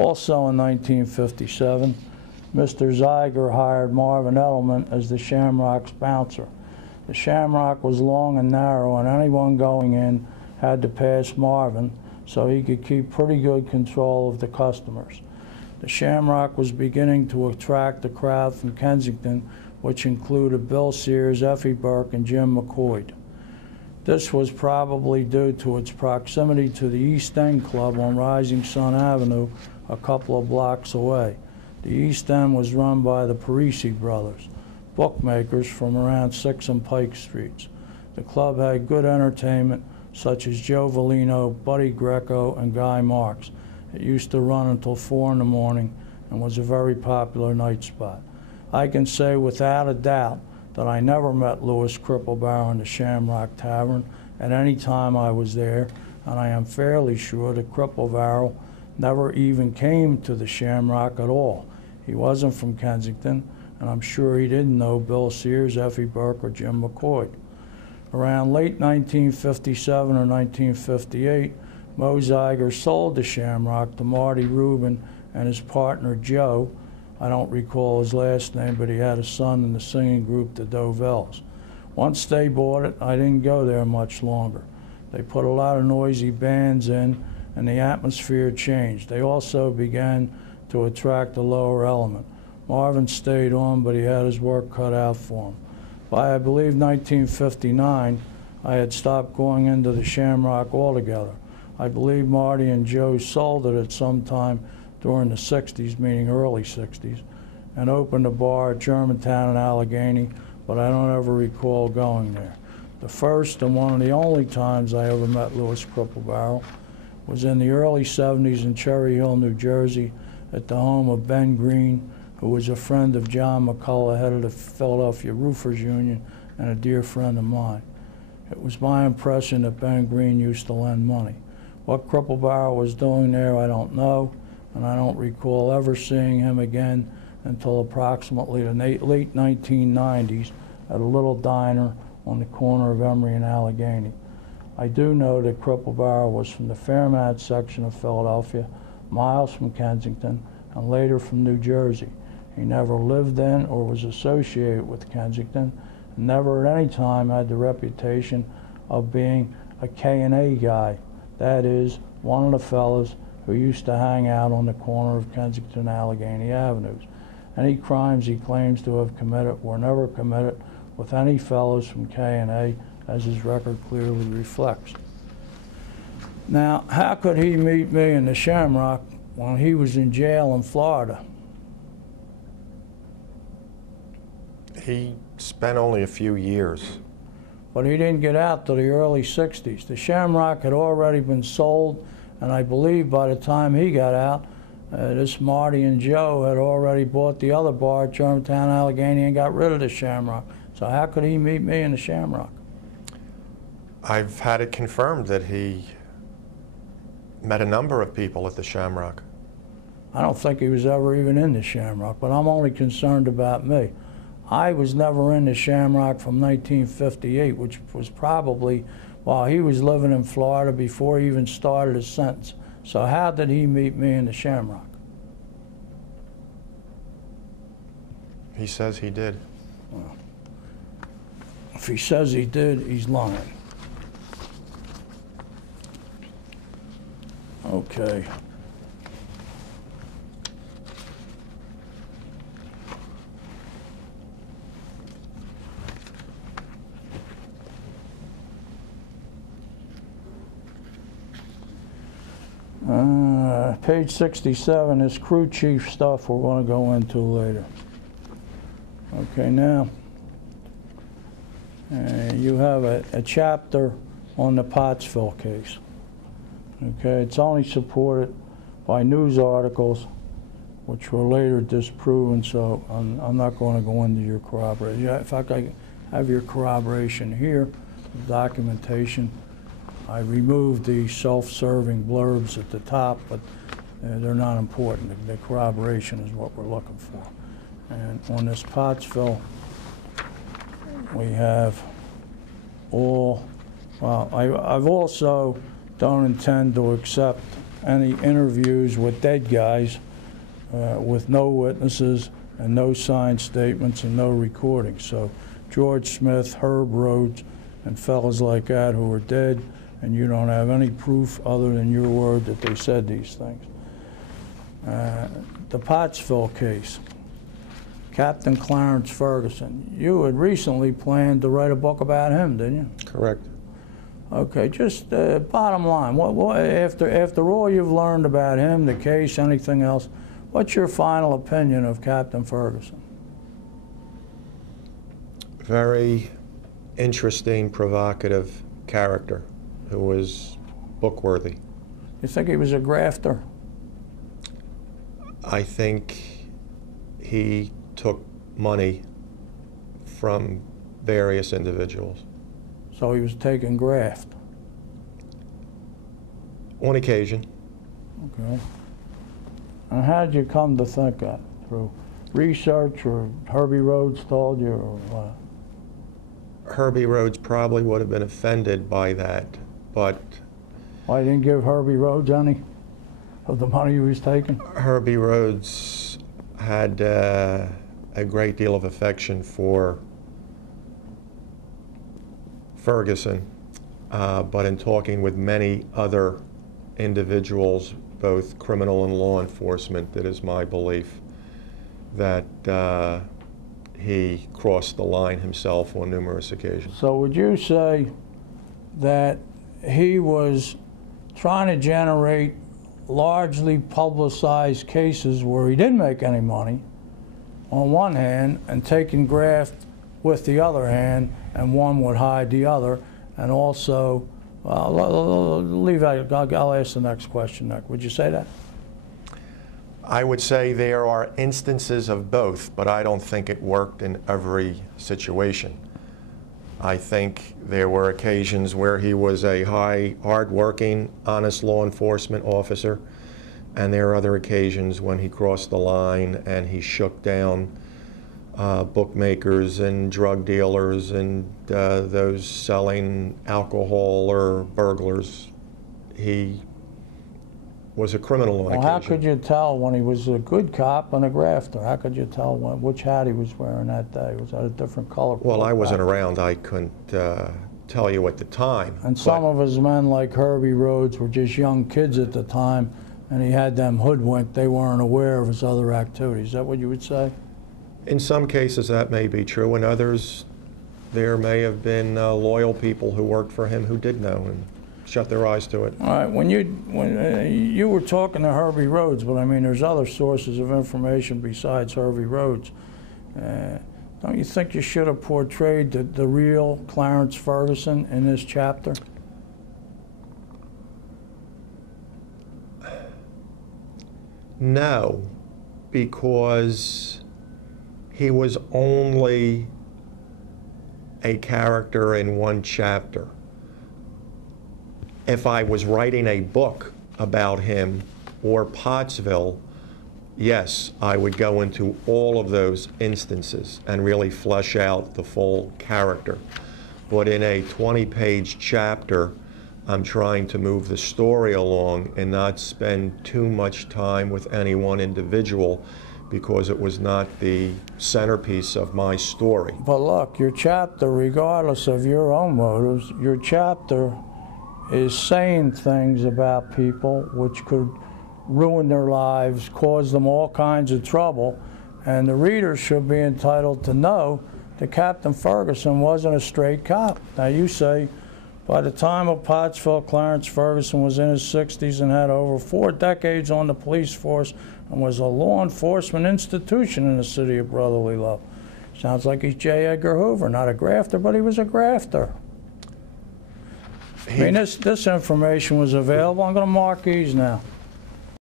Also in 1957, Mr. Zeiger hired Marvin Edelman as the Shamrock's bouncer. The Shamrock was long and narrow, and anyone going in had to pass Marvin so he could keep pretty good control of the customers. The Shamrock was beginning to attract a crowd from Kensington, which included Bill Sears, Effie Burke, and Jim McCoy. This was probably due to its proximity to the East End Club on Rising Sun Avenue, a couple of blocks away. The East End was run by the Parisi brothers, bookmakers from around 6th and Pike Streets. The club had good entertainment, such as Joe Valino, Buddy Greco, and Guy Marks. It used to run until 4 in the morning and was a very popular night spot. I can say without a doubt that I never met Louis Cripplebarrow in the Shamrock Tavern at any time I was there, and I am fairly sure that Cripplebarrow never even came to the Shamrock at all. He wasn't from Kensington, and I'm sure he didn't know Bill Sears, Effie Burke, or Jim McCoy. Around late 1957 or 1958, Mo Zeiger sold the Shamrock to Marty Rubin and his partner Joe. I don't recall his last name, but he had a son in the singing group, the Dovells. Once they bought it, I didn't go there much longer. They put a lot of noisy bands in, and the atmosphere changed. They also began to attract a lower element. Marvin stayed on, but he had his work cut out for him. By, I believe, 1959, I had stopped going into the Shamrock altogether. I believe Marty and Joe sold it at some time during the 60s, meaning early 60s, and opened a bar at Germantown and Allegheny, but I don't ever recall going there. The first and one of the only times I ever met Louis Cripplebarrow was in the early 70s in Cherry Hill, New Jersey, at the home of Ben Green, who was a friend of John McCullough, head of the Philadelphia Roofers Union, and a dear friend of mine. It was my impression that Ben Green used to lend money. What Cripplebarrow was doing there, I don't know, and I don't recall ever seeing him again until approximately the late 1990s at a little diner on the corner of Emory and Allegheny. I do know that Cripplebarrow was from the Fairmount section of Philadelphia, miles from Kensington, and later from New Jersey. He never lived in or was associated with Kensington, and never at any time had the reputation of being a K&A guy. That is, one of the fellas who used to hang out on the corner of Kensington and Allegheny Avenues. Any crimes he claims to have committed were never committed with any fellows from K&A, as his record clearly reflects. Now, how could he meet me in the Shamrock when he was in jail in Florida? He spent only a few years. But he didn't get out till the early 60s. The Shamrock had already been sold, and I believe by the time he got out, this Marty and Joe had already bought the other bar at Germantown, Allegheny, and got rid of the Shamrock. So how could he meet me in the Shamrock? I've had it confirmed that he met a number of people at the Shamrock. I don't think he was ever even in the Shamrock, but I'm only concerned about me. I was never in the Shamrock from 1958, which was probably while he was living in Florida before he even started his sentence. So how did he meet me in the Shamrock? He says he did. Well, if he says he did, he's lying. Okay. Page 67 is crew chief stuff we're going to go into later. Okay, now you have a chapter on the Pottsville case. Okay, it's only supported by news articles which were later disproven, so I'm not going to go into your corroboration. In fact, I have your corroboration here, the documentation. I removed the self-serving blurbs at the top, but they're not important. The corroboration is what we're looking for. And on this Pottsville, we have all, well, I've also don't intend to accept any interviews with dead guys with no witnesses and no signed statements and no recordings. So George Smith, Herb Rhodes, and fellas like that who are dead, and you don't have any proof other than your word that they said these things. The Pottsville case, Captain Clarence Ferguson, you had recently planned to write a book about him, didn't you? Correct. Okay, just bottom line, after all you've learned about him, the case, anything else, what's your final opinion of Captain Ferguson? Very interesting, provocative character who was book-worthy. You think he was a grafter? I think he took money from various individuals. So he was taking graft? On occasion. Okay. And how did you come to think that? Through research, or Herbie Rhodes told you, or what? Herbie Rhodes probably would have been offended by that, but... Why didn't give Herbie Rhodes any of the money he was taking? Herbie Rhodes had a great deal of affection for Ferguson, but in talking with many other individuals, both criminal and law enforcement, it is my belief that he crossed the line himself on numerous occasions. So would you say that he was trying to generate largely publicized cases where he didn't make any money on one hand, and taking graft with the other hand, and one would hide the other, and also, leave that, I'll ask the next question, Nick. Would you say that? I would say there are instances of both, but I don't think it worked in every situation. I think there were occasions where he was a hard-working, honest law enforcement officer, and there are other occasions when he crossed the line and he shook down bookmakers and drug dealers and those selling alcohol or burglars. He was a criminal on occasion. How could you tell when he was a good cop and a grafter? How could you tell which hat he was wearing that day? Was that a different color? Well, I wasn't around. I couldn't tell you at the time. And some of his men, like Herbie Rhodes, were just young kids at the time, and he had them hoodwinked. They weren't aware of his other activities. Is that what you would say? In some cases, that may be true. In others, there may have been loyal people who worked for him who did know and shut their eyes to it. All right, when you were talking to Herbie Rhodes, but I mean, there's other sources of information besides Herbie Rhodes. Don't you think you should have portrayed the real Clarence Ferguson in this chapter? No, because he was only a character in one chapter. If I was writing a book about him or Pottsville, yes, I would go into all of those instances and really flesh out the full character. But in a 20-page chapter, I'm trying to move the story along and not spend too much time with any one individual, because it was not the centerpiece of my story. But look, your chapter, regardless of your own motives, your chapter is saying things about people which could ruin their lives, cause them all kinds of trouble, and the reader should be entitled to know that Captain Ferguson wasn't a straight cop. Now you say, by the time of Pottsville, Clarence Ferguson was in his 60s and had over 4 decades on the police force and was a law enforcement institution in the city of brotherly love. Sounds like he's J. Edgar Hoover, not a grafter, but he was a grafter. I mean, this information was available. I'm going to mark these now.